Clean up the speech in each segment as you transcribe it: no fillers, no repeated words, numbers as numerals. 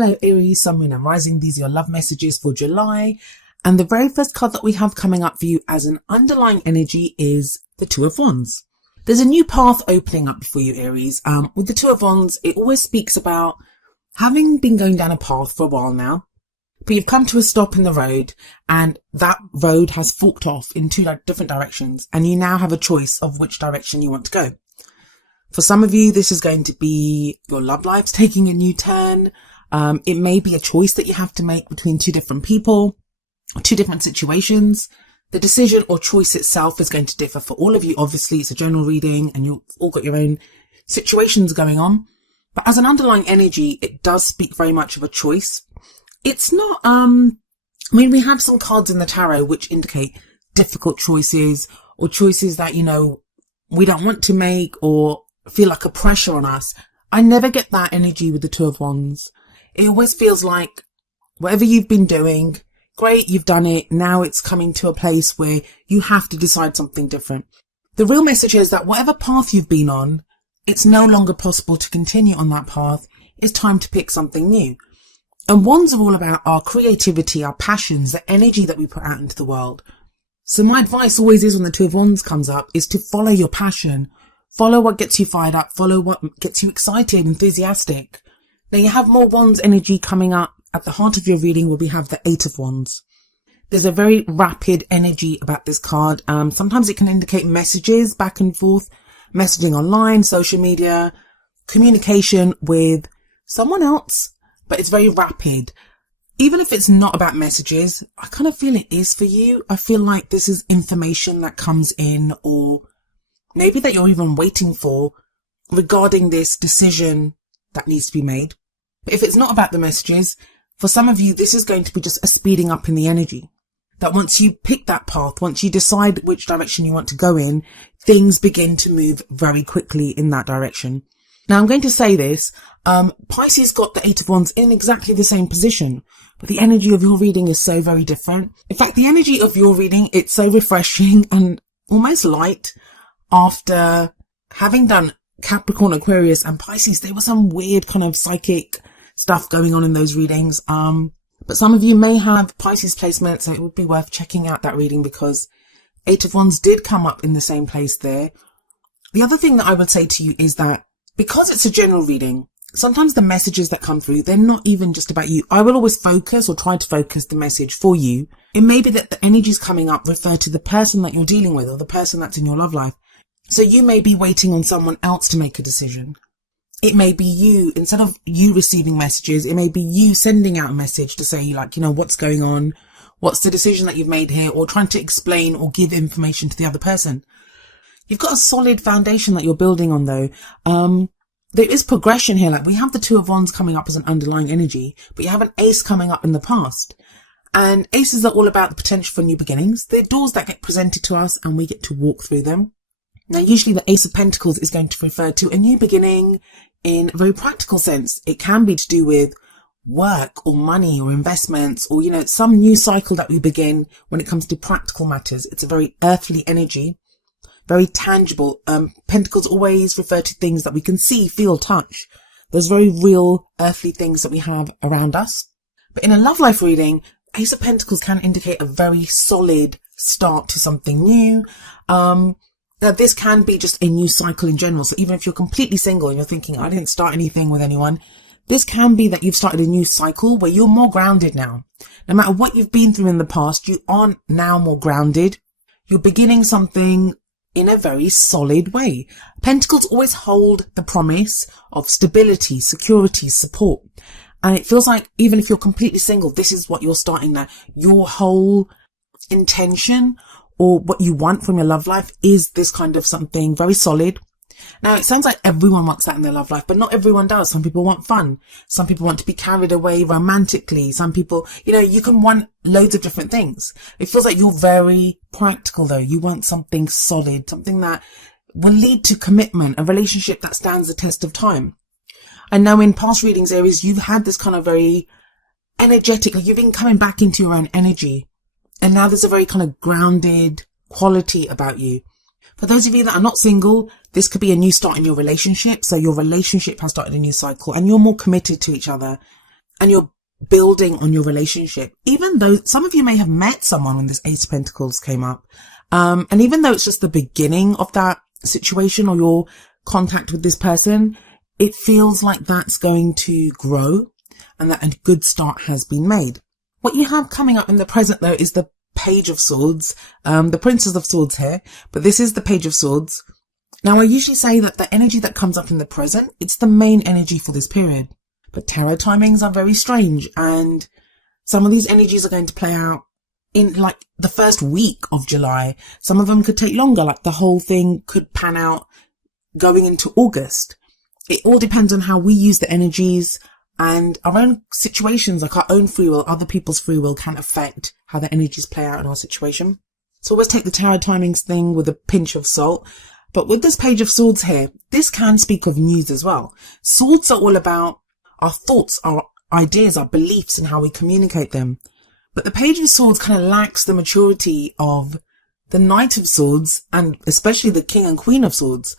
Hello Aries, Sun, Moon and Rising. These are your love messages for July. And the very first card that we have coming up for you as an underlying energy is the Two of Wands. There's a new path opening up for you, Aries. With the Two of Wands, it always speaks about having been going down a path for a while now, but you've come to a stop in the road and that road has forked off in two different directions and you now have a choice of which direction you want to go. For some of you, this is going to be your love life's taking a new turn. It may be a choice that you have to make between two different people, two different situations. The decision or choice itself is going to differ for all of you. Obviously, it's a general reading and you've all got your own situations going on. But as an underlying energy, it does speak very much of a choice. It's not, we have some cards in the tarot which indicate difficult choices or choices that, we don't want to make or feel like a pressure on us. I never get that energy with the Two of Wands. It always feels like whatever you've been doing, great, you've done it. Now it's coming to a place where you have to decide something different. The real message is that whatever path you've been on, it's no longer possible to continue on that path. It's time to pick something new. And Wands are all about our creativity, our passions, the energy that we put out into the world. So my advice always is when the Two of Wands comes up is to follow your passion. Follow what gets you fired up. Follow what gets you excited, enthusiastic. Now you have more Wands energy coming up. At the heart of your reading where we have the Eight of Wands. There's a very rapid energy about this card. Sometimes it can indicate messages back and forth, messaging online, social media, communication with someone else, but it's very rapid. Even if it's not about messages, I kind of feel it is for you. I feel like this is information that comes in or maybe that you're even waiting for regarding this decision that needs to be made. But if it's not about the messages, for some of you, this is going to be just a speeding up in the energy. That once you pick that path, once you decide which direction you want to go in, things begin to move very quickly in that direction. Now, I'm going to say this. Pisces got the Eight of Wands in exactly the same position, but the energy of your reading is so very different. In fact, the energy of your reading, it's so refreshing and almost light. After having done Capricorn, Aquarius and Pisces, there was some weird kind of psychic stuff going on in those readings. But some of you may have Pisces placement, so it would be worth checking out that reading because Eight of Wands did come up in the same place there. The other thing that I would say to you is that because it's a general reading, sometimes the messages that come through, they're not even just about you. I will always focus or try to focus the message for you. It may be that the energies coming up refer to the person that you're dealing with or the person that's in your love life. So you may be waiting on someone else to make a decision. It may be you, instead of you receiving messages, it may be you sending out a message to say what's going on? What's the decision that you've made here? Or trying to explain or give information to the other person. You've got a solid foundation that you're building on though. There is progression here. Like we have the Two of Wands coming up as an underlying energy, but you have an Ace coming up in the past. And aces are all about the potential for new beginnings. They're doors that get presented to us and we get to walk through them. Now, usually the Ace of Pentacles is going to refer to a new beginning in a very practical sense. It can be to do with work or money or investments or, some new cycle that we begin when it comes to practical matters. It's a very earthly energy, very tangible. Pentacles always refer to things that we can see, feel, touch. Those very real earthly things that we have around us. But in a love life reading, Ace of Pentacles can indicate a very solid start to something new. Now, this can be just a new cycle in general. So even if you're completely single and you're thinking, I didn't start anything with anyone, this can be that you've started a new cycle where you're more grounded now. No matter what you've been through in the past, you are now more grounded. You're beginning something in a very solid way. Pentacles always hold the promise of stability, security, support. And it feels like even if you're completely single, this is what you're starting now. Your whole intention or what you want from your love life is this kind of something very solid. Now, it sounds like everyone wants that in their love life, but not everyone does. Some people want fun. Some people want to be carried away romantically. Some people, you can want loads of different things. It feels like you're very practical though. You want something solid, something that will lead to commitment, a relationship that stands the test of time. I know in past readings, Aries, you've had this kind of very energetic, you've been coming back into your own energy. And now there's a very kind of grounded quality about you. For those of you that are not single, this could be a new start in your relationship. So your relationship has started a new cycle and you're more committed to each other. and you're building on your relationship. Even though some of you may have met someone when this Ace of Pentacles came up, and even though it's just the beginning of that situation or your contact with this person, it feels like that's going to grow and that a good start has been made. What you have coming up in the present though is the Page of Swords, the Princess of Swords here, but this is the Page of Swords. Now I usually say that the energy that comes up in the present, it's the main energy for this period. But tarot timings are very strange, and some of these energies are going to play out in like the first week of July. Some of them could take longer, like the whole thing could pan out going into August. It all depends on how we use the energies, and our own situations, like our own free will, other people's free will can affect how the energies play out in our situation. So always take the tarot timings thing with a pinch of salt. But with this Page of Swords here, this can speak of news as well. Swords are all about our thoughts, our ideas, our beliefs, and how we communicate them. But the Page of Swords kind of lacks the maturity of the Knight of Swords, and especially the King and Queen of Swords.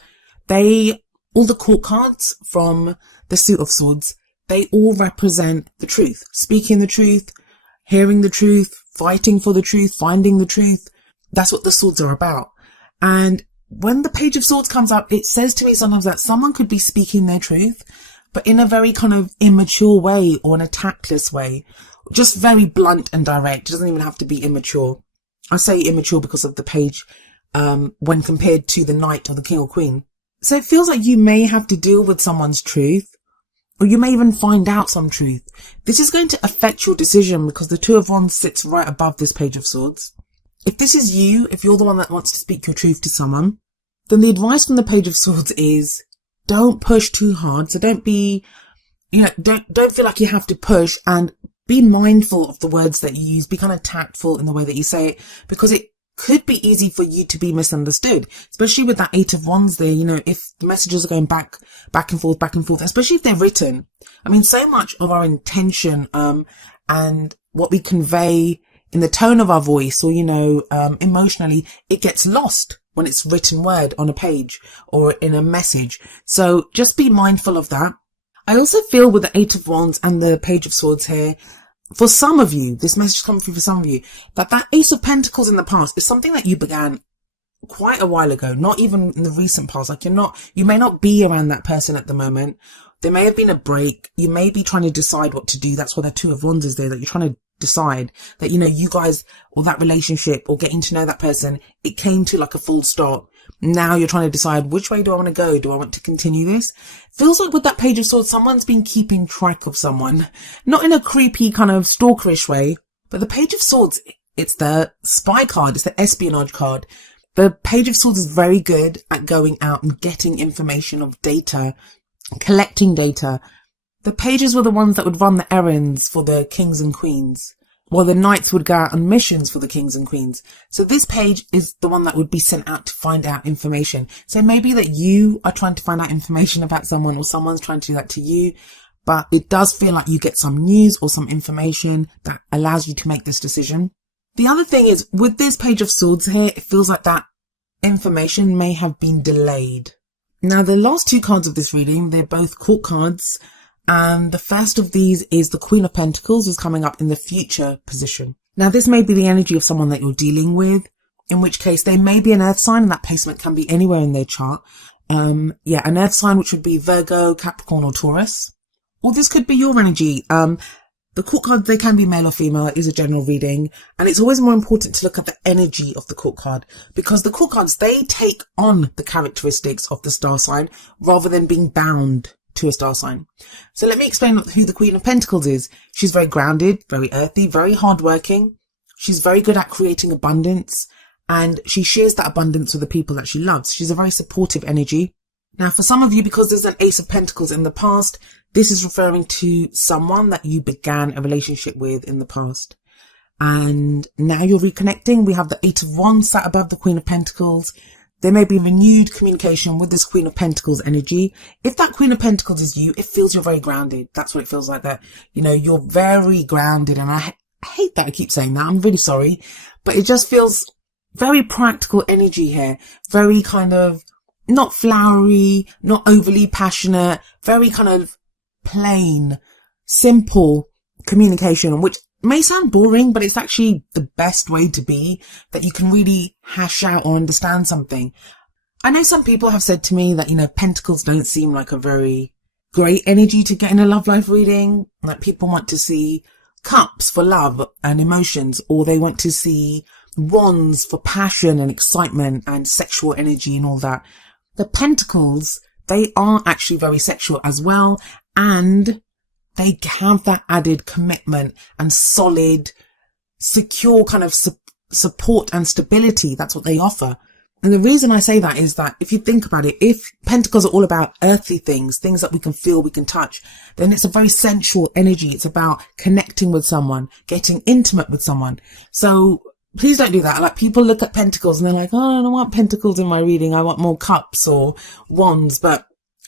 All the court cards from the Suit of Swords, they all represent the truth. Speaking the truth, hearing the truth, fighting for the truth, finding the truth. That's what the swords are about. And when the Page of Swords comes up, it says to me sometimes that someone could be speaking their truth, but in a very kind of immature way or in a tactless way. Just very blunt and direct. It doesn't even have to be immature. I say immature because of the page, when compared to the Knight or the King or Queen. So it feels like you may have to deal with someone's truth, or you may even find out some truth. This is going to affect your decision because the Two of Wands sits right above this Page of Swords. If this is you, if you're the one that wants to speak your truth to someone, then the advice from the Page of Swords is don't push too hard. So don't be, don't feel like you have to push, and be mindful of the words that you use. Be kind of tactful in the way that you say it, because it could be easy for you to be misunderstood, especially with that Eight of Wands there. If the messages are going back and forth, especially if they're written. I mean, so much of our intention, and what we convey in the tone of our voice or, emotionally, it gets lost when it's written word on a page or in a message. So just be mindful of that. I also feel with the Eight of Wands and the Page of Swords here, for some of you, this message coming through for some of you, that Ace of Pentacles in the past is something that you began quite a while ago, not even in the recent past. Like you may not be around that person at the moment. There may have been a break. You may be trying to decide what to do. That's why the Two of Wands is there, that you're trying to decide that, you guys, or that relationship or getting to know that person, it came to like a full stop. Now you're trying to decide, which way do I want to go? Do I want to continue this? Feels like with that Page of Swords, someone's been keeping track of someone, not in a creepy kind of stalkerish way, but the Page of Swords, it's the spy card. It's the espionage card. The Page of Swords is very good at going out and getting information of data, collecting data. The pages were the ones that would run the errands for the kings and queens, while the knights would go out on missions for the kings and queens. So this page is the one that would be sent out to find out information. So maybe that you are trying to find out information about someone, or someone's trying to do that to you, but it does feel like you get some news or some information that allows you to make this decision. The other thing is, with this Page of Swords here, it feels like that information may have been delayed. Now, the last two cards of this reading, they're both court cards. And the first of these is the Queen of Pentacles, is coming up in the future position. Now, this may be the energy of someone that you're dealing with, in which case they may be an earth sign, and that placement can be anywhere in their chart. An earth sign, which would be Virgo, Capricorn, or Taurus. Or this could be your energy. The court cards, they can be male or female. It is a general reading. And it's always more important to look at the energy of the court card, because the court cards, they take on the characteristics of the star sign rather than being bound to a star sign. So let me explain who the Queen of Pentacles is. She's very grounded, very earthy, very hardworking. She's very good at creating abundance, and she shares that abundance with the people that she loves. She's a very supportive energy. Now, for some of you, because there's an Ace of Pentacles in the past, this is referring to someone that you began a relationship with in the past. And now you're reconnecting. We have the Eight of Wands sat above the Queen of Pentacles. There may be renewed communication with this Queen of Pentacles energy. If that Queen of Pentacles is you, it feels you're very grounded. That's what it feels like, that, you're very grounded. And I hate that I keep saying that. I'm really sorry. But it just feels very practical energy here. Very kind of not flowery, not overly passionate, very kind of plain, simple. communication, which may sound boring, but it's actually the best way to be, that you can really hash out or understand something. I know some people have said to me that, pentacles don't seem like a very great energy to get in a love life reading. Like, people want to see cups for love and emotions, or they want to see wands for passion and excitement and sexual energy and all that. The pentacles, they are actually very sexual as well, and they have that added commitment and solid, secure kind of support and stability. That's what they offer. And the reason I say that is that if you think about it, if pentacles are all about earthly things that we can feel, we can touch, then it's a very sensual energy. It's about connecting with someone, getting intimate with someone. So please don't do that. Like, people look at pentacles and they're like, oh, I don't want pentacles in my reading. I want more cups or wands. But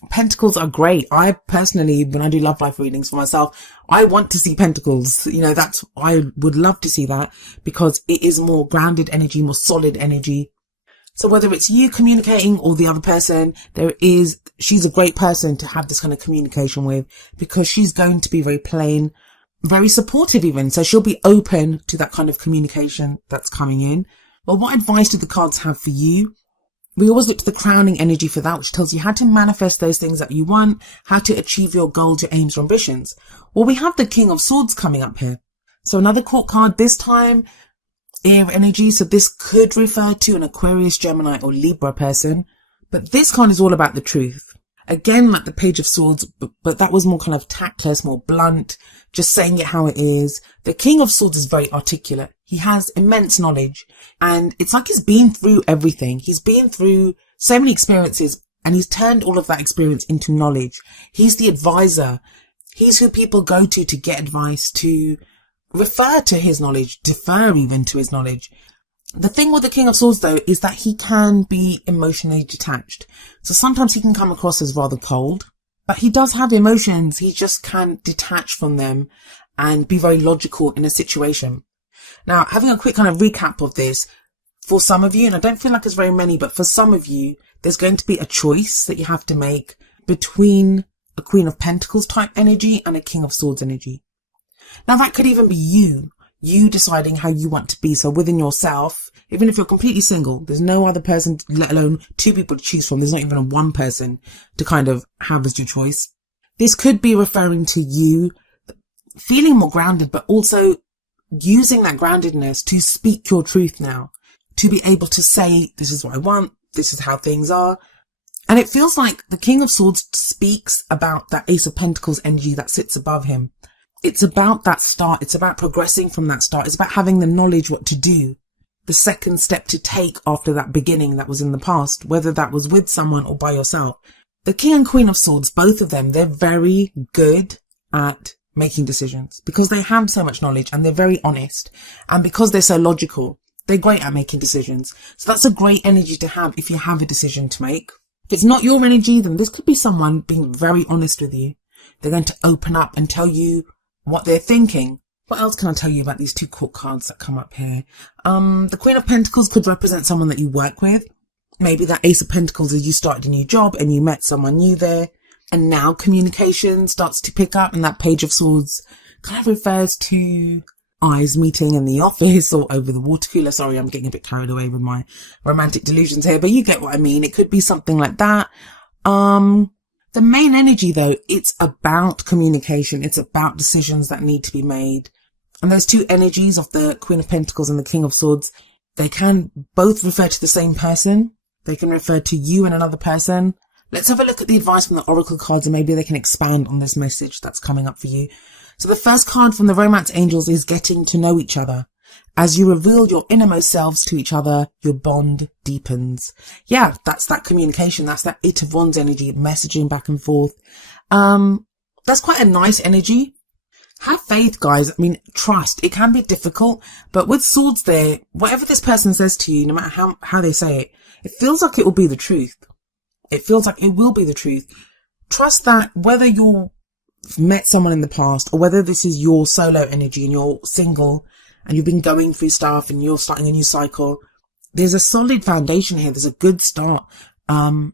pentacles are great. I personally, when I do love life readings for myself, I want to see pentacles. I would love to see that, because it is more grounded energy, more solid energy. So whether it's you communicating or the other person, she's a great person to have this kind of communication with, because she's going to be very plain, very supportive even. So she'll be open to that kind of communication that's coming in. Well, what advice do the cards have for you? We always look to the crowning energy for that, which tells you how to manifest those things that you want, how to achieve your goals, your aims, your ambitions. Well, we have the King of Swords coming up here. So another court card, this time air energy. So this could refer to an Aquarius, Gemini or Libra person, but this card is all about the truth. Again, like the Page of Swords, but that was more kind of tactless, more blunt, just saying it how it is. The King of Swords is very articulate. He has immense knowledge, and it's like he's been through everything. He's been through so many experiences, and he's turned all of that experience into knowledge. He's the advisor. He's who people go to get advice, to refer to his knowledge, defer even to his knowledge. The thing with the King of Swords, though, is that he can be emotionally detached. So sometimes he can come across as rather cold, but he does have emotions. He just can't detach from them and be very logical in a situation. Now, having a quick kind of recap of this, for some of you, and I don't feel like it's very many, but for some of you, there's going to be a choice that you have to make between a Queen of Pentacles type energy and a King of Swords energy. Now, that could even be you deciding how you want to be. So within yourself, even if you're completely single, there's no other person, let alone two people to choose from. There's not even a one person to kind of have as your choice. This could be referring to you feeling more grounded, but also using that groundedness to speak your truth now, to be able to say, this is what I want, this is how things are. And it feels like the King of Swords speaks about that Ace of Pentacles energy that sits above him. It's about that start. It's about progressing from that start. It's about having the knowledge what to do, the second step to take after that beginning that was in the past, whether that was with someone or by yourself. The King and Queen of Swords, both of them, they're very good at making decisions because they have so much knowledge and they're very honest. And because they're so logical, they're great at making decisions. So that's a great energy to have if you have a decision to make. If it's not your energy, then this could be someone being very honest with you. They're going to open up and tell you what they're thinking. What else can I tell you about these two court cards that come up here? The Queen of Pentacles could represent someone that you work with. Maybe that Ace of Pentacles is you started a new job and you met someone new there, and now communication starts to pick up, and that Page of Swords kind of refers to eyes meeting in the office or over the water cooler. Sorry, I'm getting a bit carried away with my romantic delusions here, but you get what I mean. It could be something like that. The main energy, though, it's about communication. It's about decisions that need to be made. And those two energies of the Queen of Pentacles and the King of Swords, they can both refer to the same person. They can refer to you and another person. Let's have a look at the advice from the Oracle cards, and maybe they can expand on this message that's coming up for you. So the first card from the Romance Angels is getting to know each other. As you reveal your innermost selves to each other, your bond deepens. Yeah, that's that communication. That's that Eight of Wands energy, messaging back and forth. That's quite a nice energy. Have faith, guys. I mean, trust. It can be difficult, but with swords there, whatever this person says to you, no matter how they say it, it feels like it will be the truth. It feels like it will be the truth. Trust that whether you've met someone in the past or whether this is your solo energy and you're single and you've been going through stuff and you're starting a new cycle, there's a solid foundation here. There's a good start. And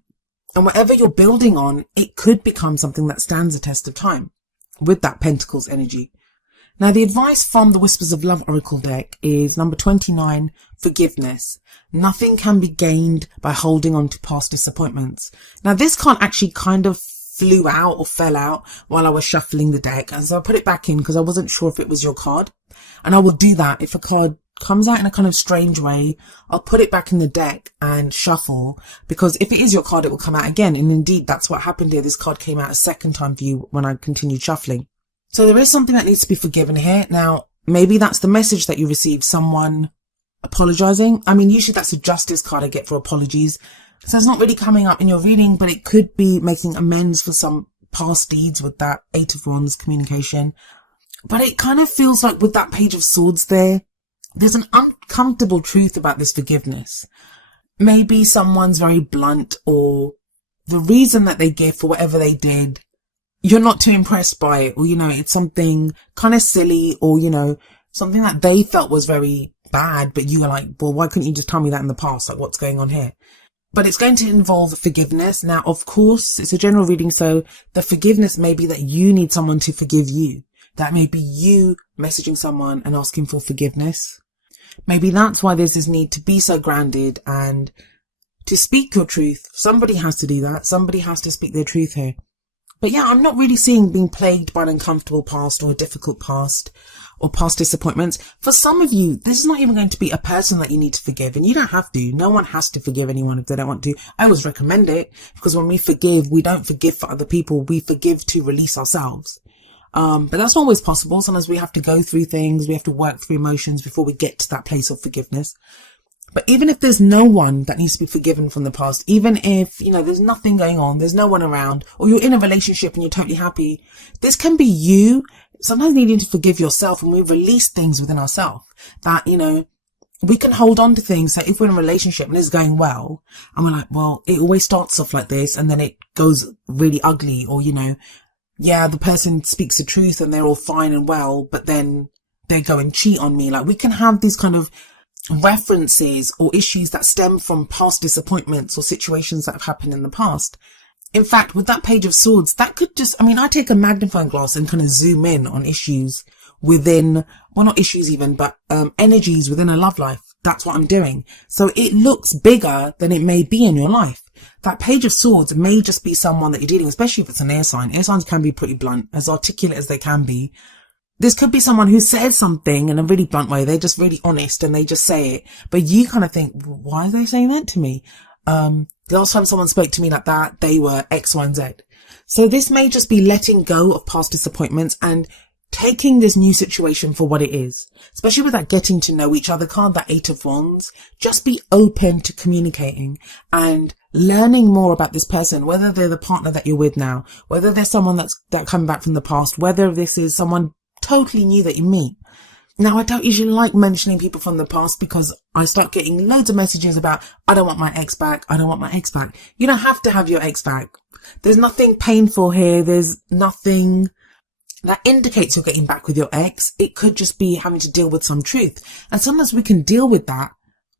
whatever you're building on, it could become something that stands the test of time with that Pentacles energy. Now, the advice from the Whispers of Love Oracle deck is number 29, forgiveness. Nothing can be gained by holding on to past disappointments. Now, this card actually kind of flew out or fell out while I was shuffling the deck. And so I put it back in because I wasn't sure if it was your card. And I will do that. If a card comes out in a kind of strange way, I'll put it back in the deck and shuffle, because if it is your card, it will come out again. And indeed, that's what happened here. This card came out a second time for you when I continued shuffling. So there is something that needs to be forgiven here. Now, maybe that's the message that you received, someone apologizing. I mean, usually that's a justice card I get for apologies. So it's not really coming up in your reading, but it could be making amends for some past deeds with that 8 of Wands communication. But it kind of feels like with that Page of Swords there's an uncomfortable truth about this forgiveness. Maybe someone's very blunt, or the reason that they give for whatever they did, you're not too impressed by it, or, it's something kind of silly, or, something that they felt was very bad, but you were like, well, why couldn't you just tell me that in the past? Like, what's going on here? But it's going to involve forgiveness. Now, of course, it's a general reading, so the forgiveness may be that you need someone to forgive you. That may be you messaging someone and asking for forgiveness. Maybe that's why there's this need to be so grounded and to speak your truth. Somebody has to do that. Somebody has to speak their truth here. But yeah, I'm not really seeing being plagued by an uncomfortable past or a difficult past or past disappointments. For some of you, this is not even going to be a person that you need to forgive, and you don't have to. No one has to forgive anyone if they don't want to. I always recommend it, because when we forgive, we don't forgive for other people. We forgive to release ourselves. But that's not always possible. Sometimes we have to go through things. We have to work through emotions before we get to that place of forgiveness. But even if there's no one that needs to be forgiven from the past, even if, there's nothing going on, there's no one around, or you're in a relationship and you're totally happy, this can be you sometimes needing to forgive yourself, and we release things within ourselves that, we can hold on to things that if we're in a relationship and it's going well, and we're like, well, it always starts off like this and then it goes really ugly, or, yeah, the person speaks the truth and they're all fine and well, but then they go and cheat on me. Like, we can have these kind of references or issues that stem from past disappointments or situations that have happened in the past. In fact, with that Page of Swords, that could I take a magnifying glass and kind of zoom in on issues within, well, not issues even, but energies within a love life. That's what I'm doing. So it looks bigger than it may be in your life. That Page of Swords may just be someone that you're dealing with, especially if it's an air sign. Air signs can be pretty blunt, as articulate as they can be. This could be someone who says something in a really blunt way. They're just really honest and they just say it. But you kind of think, why are they saying that to me? The last time someone spoke to me like that, they were X, Y, and Z. So this may just be letting go of past disappointments and taking this new situation for what it is. Especially with that getting to know each other card, that 8 of Wands. Just be open to communicating and learning more about this person, whether they're the partner that you're with now, whether they're someone that's coming back from the past, whether this is someone totally new that you meet. Now, I don't usually like mentioning people from the past because I start getting loads of messages about, I don't want my ex back. I don't want my ex back. You don't have to have your ex back. There's nothing painful here. There's nothing that indicates you're getting back with your ex. It could just be having to deal with some truth. And sometimes we can deal with that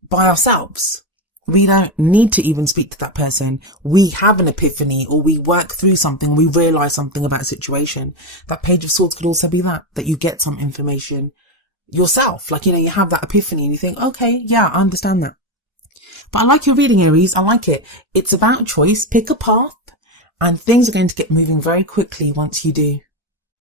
by ourselves. We don't need to even speak to that person. We have an epiphany, or we work through something, we realize something about a situation. That Page of Swords could also be that you get some information yourself. Like, you have that epiphany and you think, okay, yeah, I understand that. But I like your reading, Aries. I like it. It's about choice. Pick a path and things are going to get moving very quickly once you do.